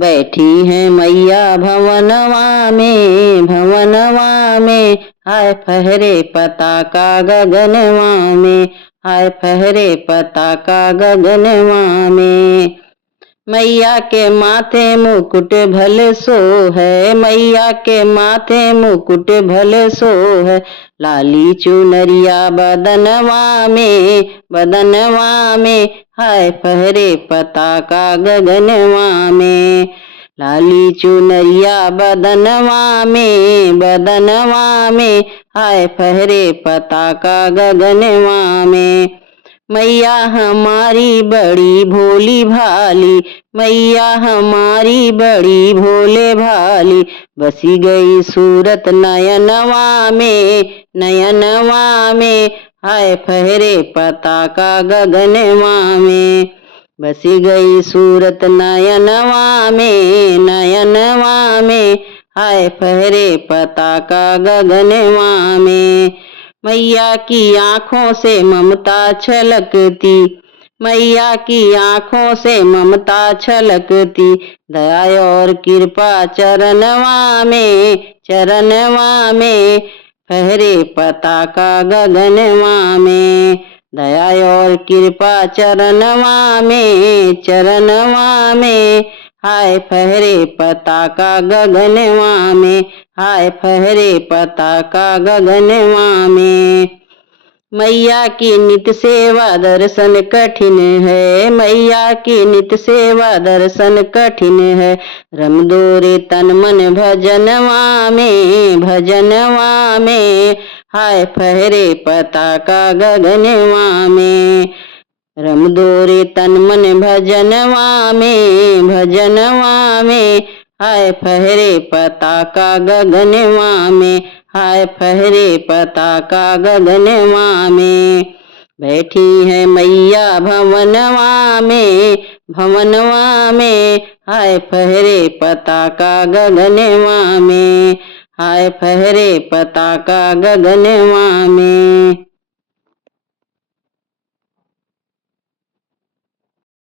बैठी है मैया भवनवा में हाय फहरे पताका गगनवा में, हाय फहरे पताका गगनवा में। मैया के माथे मुकुट भले सो है, मैया के माथे मुकुट भले सो है। लाली चुनरिया बदनवा में हाय फहरे पताका गगनवा में। लाली चुनरिया बदनवा में हाय फहरे पताका गगनवा में। मैया हमारी बड़ी भोली भाली, मैया हमारी बड़ी भोले भाली। बसी गई सूरत नयनवा में हाय फहरे पताका गगनवा में। बसी गई सूरत नयनवा में हाय फहरे पताका गगनवा में। मैया की आँखों से ममता छलकती, मैया की आँखों से ममता छलकती। दया और कृपा चरणवा में फहरे पताका गगनवा में। दया और कृपा चरणवा में हाय फहरे पताका गगनवा में, हाय फहरे पताका गगनवा में। मैया की नित सेवा दर्शन कठिन है, मैया की नित सेवा दर्शन कठिन है। रम दोरे तन मन भजनवा में हाय फहरे पताका गगनवा में। रम दोरे तन मन भजनवा में हाय फहरे पताका गगनवा में, हाय फहरे पताका गगनवा में। बैठी है मैया भवनवा में हाय फहरे पताका गगनवा में, हाय फहरे पताका गगनवा में।